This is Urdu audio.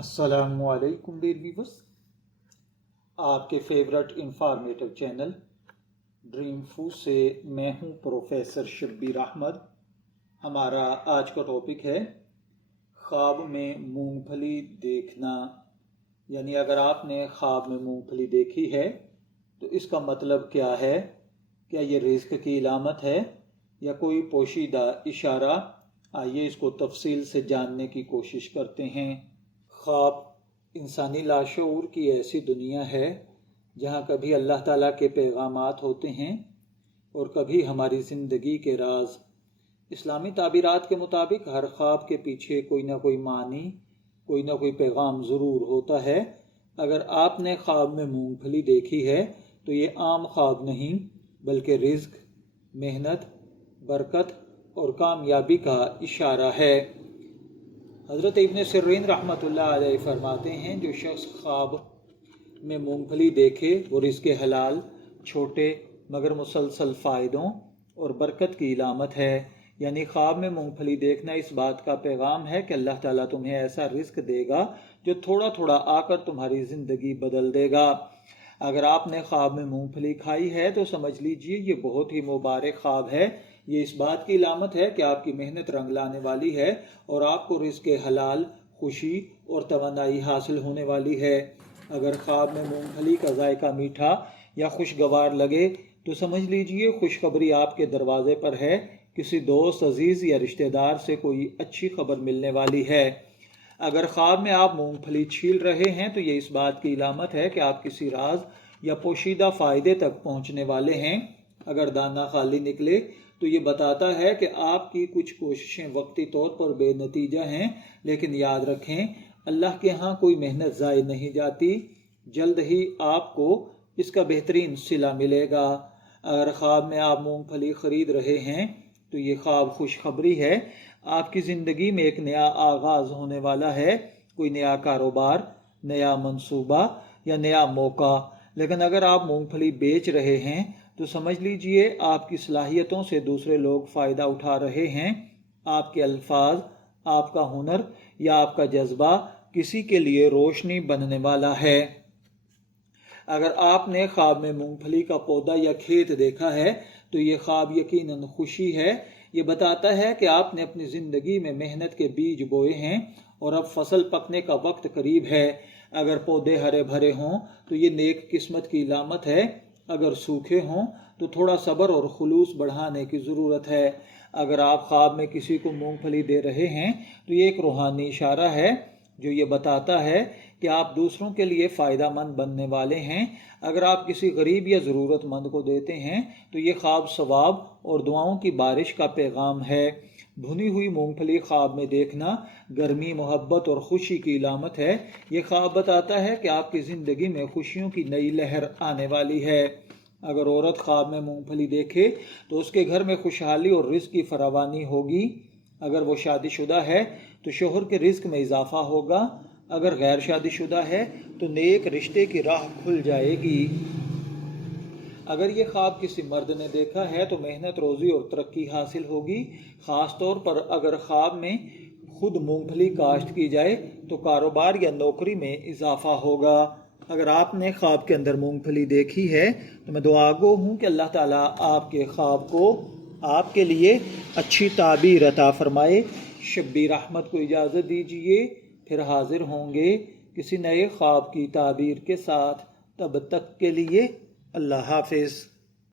السلام علیکم ڈیئر ویورز، آپ کے فیورٹ انفارمیٹو چینل ڈریم فو سے میں ہوں پروفیسر شبیر احمد۔ ہمارا آج کا ٹاپک ہے خواب میں مونگ پھلی دیکھنا، یعنی اگر آپ نے خواب میں مونگ پھلی دیکھی ہے تو اس کا مطلب کیا ہے؟ کیا یہ رزق کی علامت ہے یا کوئی پوشیدہ اشارہ؟ آئیے اس کو تفصیل سے جاننے کی کوشش کرتے ہیں۔ خواب انسانی لاشعور کی ایسی دنیا ہے جہاں کبھی اللہ تعالیٰ کے پیغامات ہوتے ہیں اور کبھی ہماری زندگی کے راز۔ اسلامی تعبیرات کے مطابق ہر خواب کے پیچھے کوئی نہ کوئی معنی، کوئی نہ کوئی پیغام ضرور ہوتا ہے۔ اگر آپ نے خواب میں مونگ پھلی دیکھی ہے تو یہ عام خواب نہیں بلکہ رزق، محنت، برکت اور کامیابی کا اشارہ ہے۔ حضرت ابن سیرین رحمۃ اللہ علیہ فرماتے ہیں، جو شخص خواب میں مونگ پھلی دیکھے وہ رزق حلال، چھوٹے مگر مسلسل فائدوں اور برکت کی علامت ہے۔ یعنی خواب میں مونگ پھلی دیکھنا اس بات کا پیغام ہے کہ اللہ تعالیٰ تمہیں ایسا رزق دے گا جو تھوڑا تھوڑا آ کر تمہاری زندگی بدل دے گا۔ اگر آپ نے خواب میں مونگ پھلی کھائی ہے تو سمجھ لیجئے یہ بہت ہی مبارک خواب ہے۔ یہ اس بات کی علامت ہے کہ آپ کی محنت رنگ لانے والی ہے اور آپ کو رزق حلال، خوشی اور توانائی حاصل ہونے والی ہے۔ اگر خواب میں مونگ پھلی کا ذائقہ میٹھا یا خوشگوار لگے تو سمجھ لیجئے خوشخبری آپ کے دروازے پر ہے، کسی دوست، عزیز یا رشتہ دار سے کوئی اچھی خبر ملنے والی ہے۔ اگر خواب میں آپ مونگ پھلی چھیل رہے ہیں تو یہ اس بات کی علامت ہے کہ آپ کسی راز یا پوشیدہ فائدے تک پہنچنے والے ہیں۔ اگر دانہ خالی نکلے تو یہ بتاتا ہے کہ آپ کی کچھ کوششیں وقتی طور پر بے نتیجہ ہیں، لیکن یاد رکھیں اللہ کے ہاں کوئی محنت ضائع نہیں جاتی، جلد ہی آپ کو اس کا بہترین صلہ ملے گا۔ اگر خواب میں آپ مونگ پھلی خرید رہے ہیں تو یہ خواب خوشخبری ہے، آپ کی زندگی میں ایک نیا آغاز ہونے والا ہے، کوئی نیا کاروبار، نیا منصوبہ یا نیا موقع۔ لیکن اگر آپ مونگ پھلی بیچ رہے ہیں تو سمجھ لیجئے آپ کی صلاحیتوں سے دوسرے لوگ فائدہ اٹھا رہے ہیں۔ آپ کے الفاظ، آپ کا ہنر یا آپ کا جذبہ کسی کے لیے روشنی بننے والا ہے۔ اگر آپ نے خواب میں مونگ پھلی کا پودا یا کھیت دیکھا ہے تو یہ خواب یقیناً خوشی ہے۔ یہ بتاتا ہے کہ آپ نے اپنی زندگی میں محنت کے بیج بوئے ہیں اور اب فصل پکنے کا وقت قریب ہے۔ اگر پودے ہرے بھرے ہوں تو یہ نیک قسمت کی علامت ہے، اگر سوکھے ہوں تو تھوڑا صبر اور خلوص بڑھانے کی ضرورت ہے۔ اگر آپ خواب میں کسی کو مونگ پھلی دے رہے ہیں تو یہ ایک روحانی اشارہ ہے جو یہ بتاتا ہے کہ آپ دوسروں کے لیے فائدہ مند بننے والے ہیں۔ اگر آپ کسی غریب یا ضرورت مند کو دیتے ہیں تو یہ خواب ثواب اور دعاؤں کی بارش کا پیغام ہے۔ بھنی ہوئی مونگ پھلی خواب میں دیکھنا گرمی، محبت اور خوشی کی علامت ہے۔ یہ خواب بتاتا ہے کہ آپ کی زندگی میں خوشیوں کی نئی لہر آنے والی ہے۔ اگر عورت خواب میں مونگ پھلی دیکھے تو اس کے گھر میں خوشحالی اور رزق کی فراوانی ہوگی۔ اگر وہ شادی شدہ ہے تو شوہر کے رزق میں اضافہ ہوگا، اگر غیر شادی شدہ ہے تو نیک رشتے کی راہ کھل جائے گی۔ اگر یہ خواب کسی مرد نے دیکھا ہے تو محنت، روزی اور ترقی حاصل ہوگی، خاص طور پر اگر خواب میں خود مونگ پھلی کاشت کی جائے تو کاروبار یا نوکری میں اضافہ ہوگا۔ اگر آپ نے خواب کے اندر مونگ پھلی دیکھی ہے تو میں دعا گو ہوں کہ اللہ تعالیٰ آپ کے خواب کو آپ کے لیے اچھی تعبیر عطا فرمائے۔ شبیر احمد کو اجازت دیجیے، پھر حاضر ہوں گے کسی نئے خواب کی تعبیر کے ساتھ۔ تب تک کے لیے اللہ حافظ۔